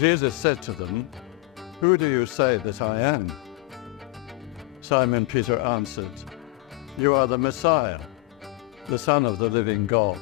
Jesus said to them, "Who do you say that I am?" Simon Peter answered, "You are the Messiah, the Son of the living God."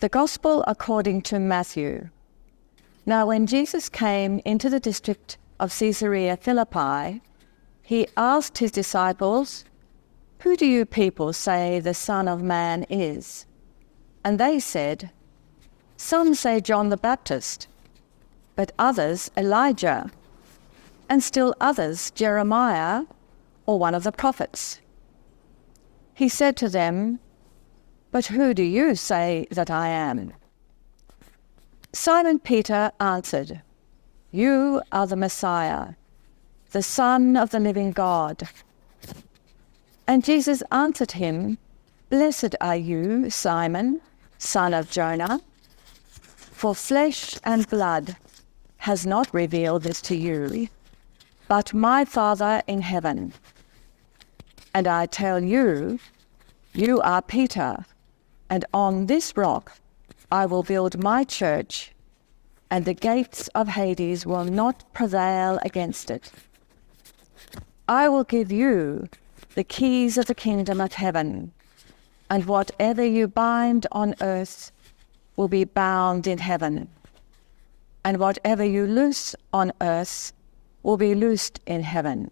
The Gospel according to Matthew. Now when Jesus came into the district of Caesarea Philippi, he asked his disciples, "Who do you people say the Son of Man is?" And they said, "Some say John the Baptist, but others Elijah, and still others Jeremiah or one of the prophets." He said to them, "But who do you say that I am?" Simon Peter answered, "You are the Messiah, the Son of the living God." And Jesus answered him, "Blessed are you, Simon, son of Jonah, for flesh and blood has not revealed this to you, but my Father in heaven. And I tell you, you are Peter, and on this rock I will build my church, and the gates of Hades will not prevail against it. I will give you the keys of the kingdom of heaven, and whatever you bind on earth will be bound in heaven, and whatever you loose on earth will be loosed in heaven."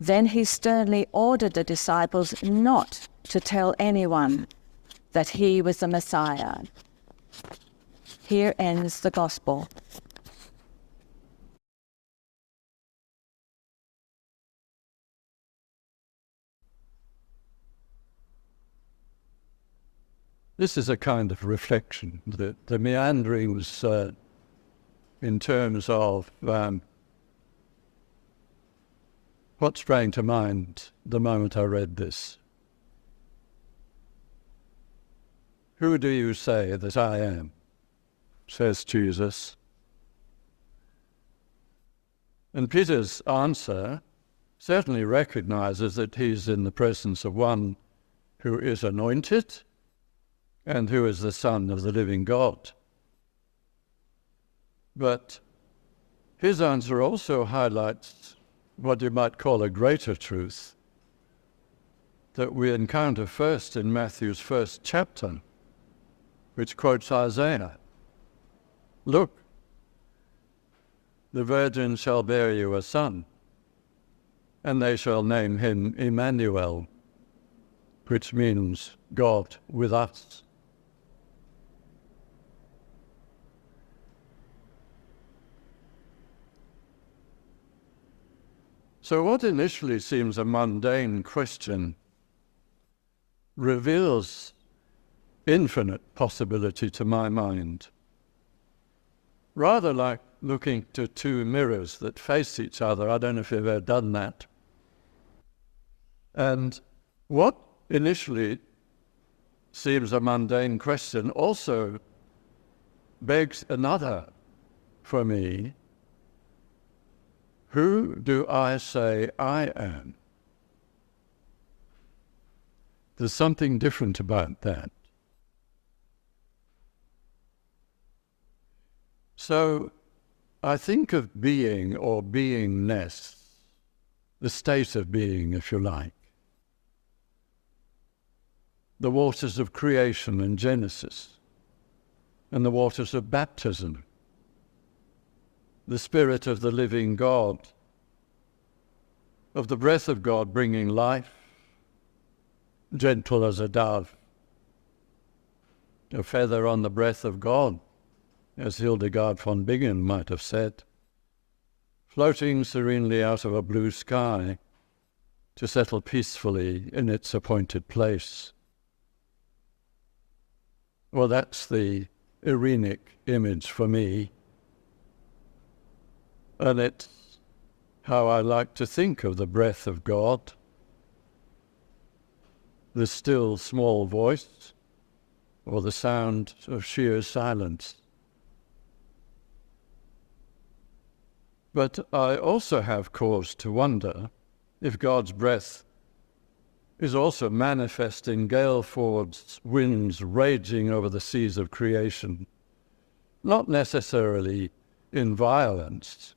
Then he sternly ordered the disciples not to tell anyone that he was the Messiah. Here ends the Gospel. This is a kind of reflection, the meanderings in terms of what sprang to mind the moment I read this. "Who do you say that I am?" says Jesus. And Peter's answer certainly recognizes that he's in the presence of one who is anointed and who is the Son of the living God. But his answer also highlights what you might call a greater truth, that we encounter first in Matthew's first chapter, which quotes Isaiah. Look, the virgin shall bear you a son, and they shall name him Emmanuel, which means God with us. So what initially seems a mundane question reveals infinite possibility to my mind. Rather like looking to two mirrors that face each other. I don't know if you've ever done that. And what initially seems a mundane question also begs another for me. Who do I say I am? There's something different about that. So I think of being or beingness, the state of being, if you like. The waters of creation and Genesis, and the waters of baptism, the Spirit of the living God, of the breath of God bringing life, gentle as a dove, a feather on the breath of God, as Hildegard von Bingen might have said, floating serenely out of a blue sky to settle peacefully in its appointed place. Well, that's the Irenic image for me, and it's how I like to think of the breath of God, the still small voice, or the sound of sheer silence. But I also have cause to wonder if God's breath is also manifest in gale-forward winds raging over the seas of creation, not necessarily in violence,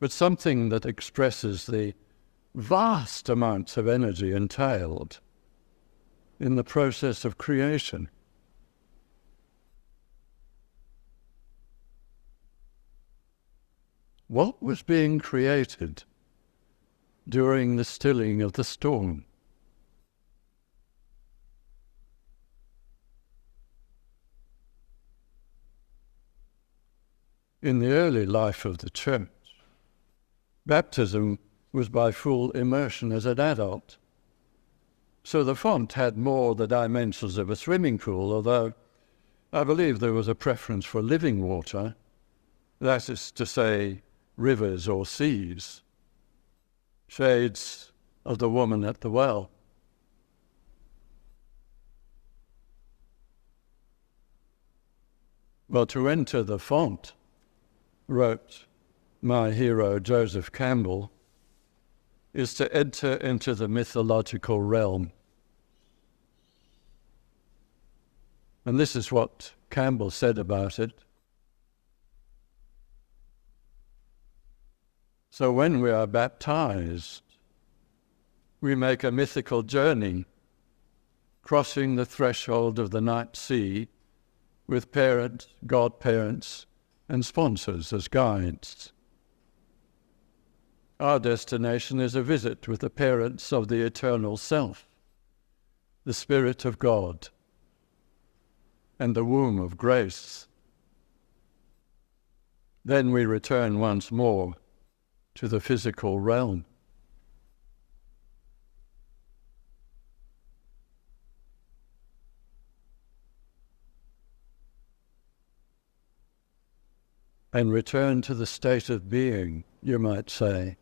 but something that expresses the vast amounts of energy entailed in the process of creation. What was being created during the stilling of the storm? In the early life of the Church, baptism was by full immersion as an adult. So the font had more the dimensions of a swimming pool, although I believe there was a preference for living water, that is to say, rivers or seas, shades of the woman at the well. Well, to enter the font, wrote my hero Joseph Campbell, is to enter into the mythological realm. And this is what Campbell said about it. So when we are baptized, we make a mythical journey, crossing the threshold of the night sea with parents, godparents, and sponsors as guides. Our destination is a visit with the parents of the eternal self, the Spirit of God, and the womb of grace. Then we return once more to the physical realm. And return to the state of being, you might say.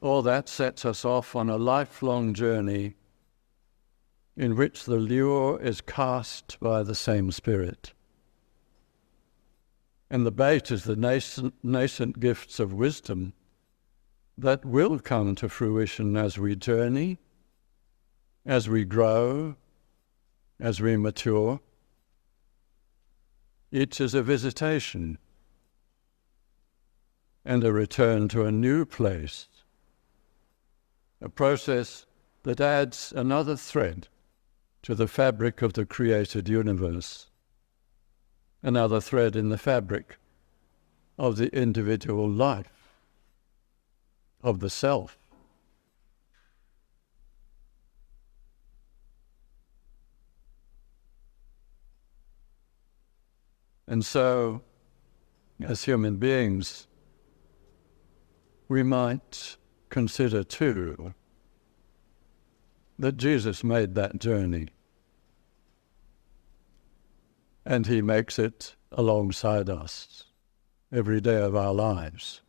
All that sets us off on a lifelong journey in which the lure is cast by the same Spirit. And the bait is the nascent gifts of wisdom that will come to fruition as we journey, as we grow, as we mature. Each is a visitation and a return to a new place a process that adds another thread to the fabric of the created universe, another thread in the fabric of the individual life, of the self. And so, as human beings, we might consider too that Jesus made that journey, and he makes it alongside us every day of our lives.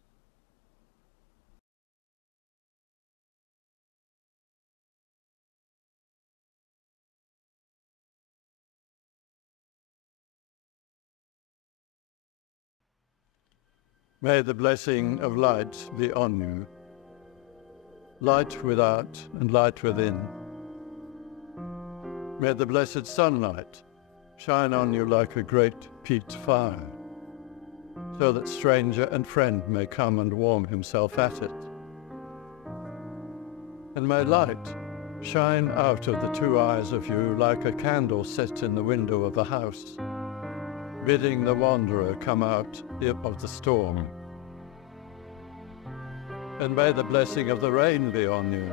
May the blessing of light be on you, light without and light within. May the blessed sunlight shine on you like a great peat fire, so that stranger and friend may come and warm himself at it. And may light shine out of the two eyes of you like a candle set in the window of a house, bidding the wanderer come out of the storm. And may the blessing of the rain be on you.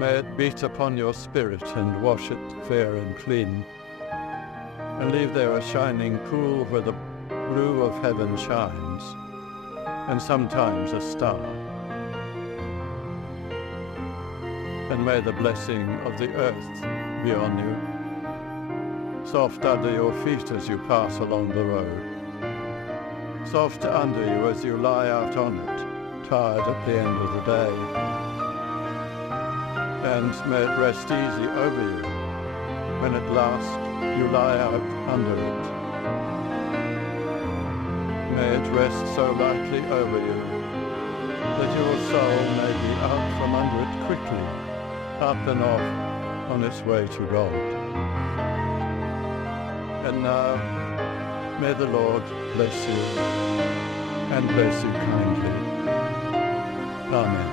May it beat upon your spirit and wash it fair and clean, and leave there a shining pool where the blue of heaven shines, and sometimes a star. And may the blessing of the earth be on you, soft under your feet as you pass along the road, soft under you as you lie out on it, tired at the end of the day. And may it rest easy over you when at last you lie out under it. May it rest so lightly over you that your soul may be out from under it quickly, up and off on its way to God. And now, may the Lord bless you and bless you kindly. Amen.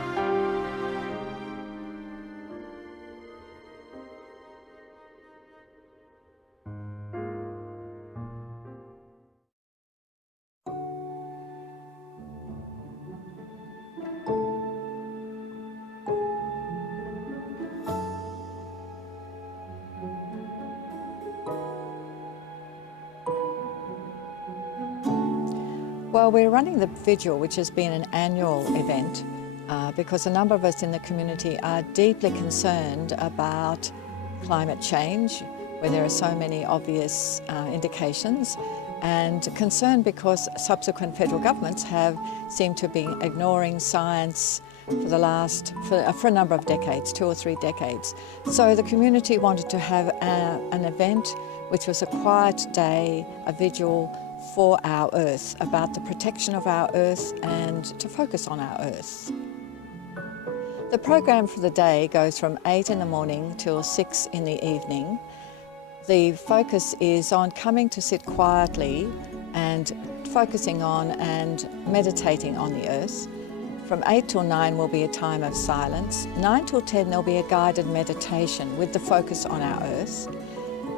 Well, we're running the vigil, which has been an annual event, because a number of us in the community are deeply concerned about climate change, where there are so many obvious indications, and concerned because subsequent federal governments have seemed to be ignoring science for a number of decades, 2 or 3 decades. So the community wanted to have an event which was a quiet day, a vigil for our earth, about the protection of our earth and to focus on our earth. The program for the day goes from 8 in the morning till 6 in the evening. The focus is on coming to sit quietly and focusing on and meditating on the earth. From 8 till 9 will be a time of silence. 9 till 10 there'll be a guided meditation with the focus on our earth.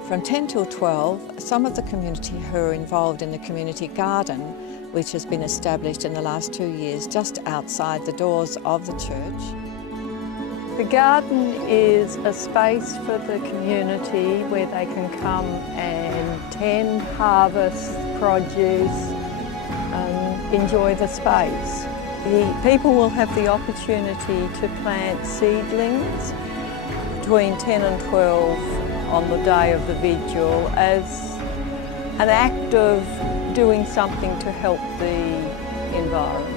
From 10 till 12, some of the community who are involved in the community garden, which has been established in the last 2 years just outside the doors of the church. The garden is a space for the community where they can come and tend, harvest produce, enjoy the space. The people will have the opportunity to plant seedlings between 10 and 12 on the day of the vigil as an act of doing something to help the environment.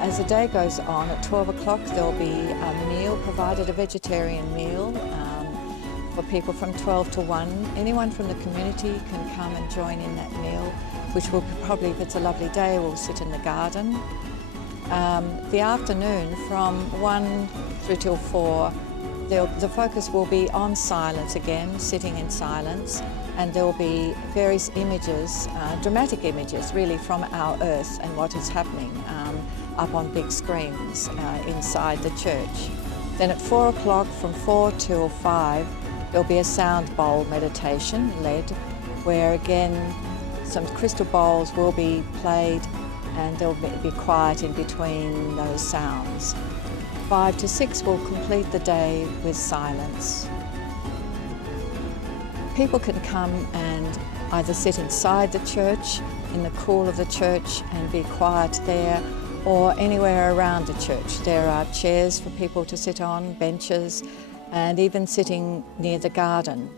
As the day goes on, at 12 o'clock there'll be a meal provided, a vegetarian meal for people from 12 to 1. Anyone from the community can come and join in that meal, which will probably, if it's a lovely day, we'll sit in the garden. The afternoon from 1 through till 4, the focus will be on silence again, sitting in silence, and there will be various images, dramatic images really from our earth and what is happening up on big screens inside the church. Then at 4 o'clock, from 4 till 5, there'll be a sound bowl meditation led, where again some crystal bowls will be played and there'll be quiet in between those sounds. 5 to 6 will complete the day with silence. People can come and either sit inside the church, in the cool of the church, and be quiet there, or anywhere around the church. There are chairs for people to sit on, benches, and even sitting near the garden.